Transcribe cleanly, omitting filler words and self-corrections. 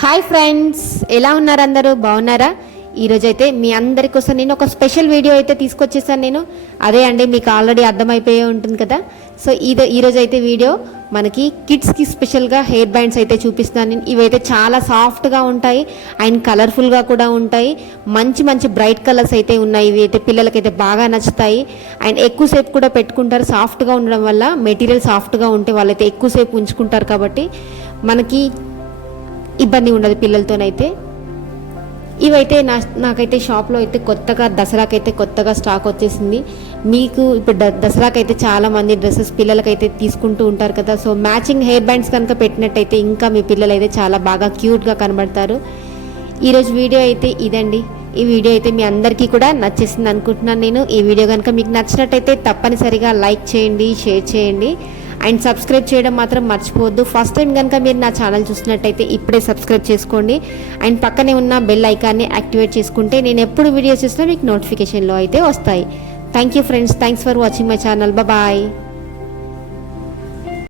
Hi friends, ఎలా ఉన్నారు? అందరూ బాగున్నారా? ఈరోజైతే మీ అందరి కోసం నేను ఒక స్పెషల్ వీడియో అయితే తీసుకొచ్చేసాను. నేను అదే అండి, మీకు ఆల్రెడీ అర్థమైపోయే ఉంటుంది కదా. సో ఈరోజు అయితే వీడియో మనకి కిడ్స్కి స్పెషల్గా హెయిర్ బ్యాండ్స్ అయితే చూపిస్తున్నాను నేను. ఇవైతే చాలా సాఫ్ట్గా ఉంటాయి అండ్ కలర్ఫుల్గా కూడా ఉంటాయి. మంచి మంచి బ్రైట్ కలర్స్ అయితే ఉన్నాయి. ఇవి అయితే పిల్లలకైతే బాగా నచ్చుతాయి అండ్ ఎక్కువసేపు కూడా పెట్టుకుంటారు. సాఫ్ట్గా ఉండడం వల్ల, మెటీరియల్ సాఫ్ట్గా ఉంటే వాళ్ళైతే ఎక్కువసేపు ఉంచుకుంటారు కాబట్టి మనకి ఇబ్బంది ఉండదు పిల్లలతోనైతే. ఇవైతే నాకైతే షాప్లో అయితే కొత్తగా దసరాకైతే కొత్తగా స్టాక్ వచ్చేసింది. మీకు ఇప్పుడు దసరాకైతే చాలామంది డ్రెస్సెస్ పిల్లలకైతే తీసుకుంటూ ఉంటారు కదా. సో మ్యాచింగ్ హెయిర్ బ్యాండ్స్ కనుక పెట్టినట్టయితే ఇంకా మీ పిల్లలు అయితే చాలా బాగా క్యూట్గా కనబడతారు. ఈరోజు వీడియో అయితే ఇదండి. ఈ వీడియో అయితే మీ అందరికీ కూడా నచ్చేసింది అనుకుంటున్నాను నేను. ఈ వీడియో కనుక మీకు నచ్చినట్టయితే తప్పనిసరిగా లైక్ చేయండి, షేర్ చేయండి అండ్ సబ్స్క్రైబ్ చేయడం మాత్రం మర్చిపోవద్దు. ఫస్ట్ టైం కనుక మీరు నా ఛానల్ చూసినట్టయితే ఇప్పుడే సబ్స్క్రైబ్ చేసుకోండి అండ్ పక్కనే ఉన్న బెల్ ఐకాన్ని యాక్టివేట్ చేసుకుంటే నేను ఎప్పుడు వీడియోస్ చేసినా మీకు నోటిఫికేషన్లో అయితే వస్తాయి. Thank you friends, thanks for watching my channel. Bye.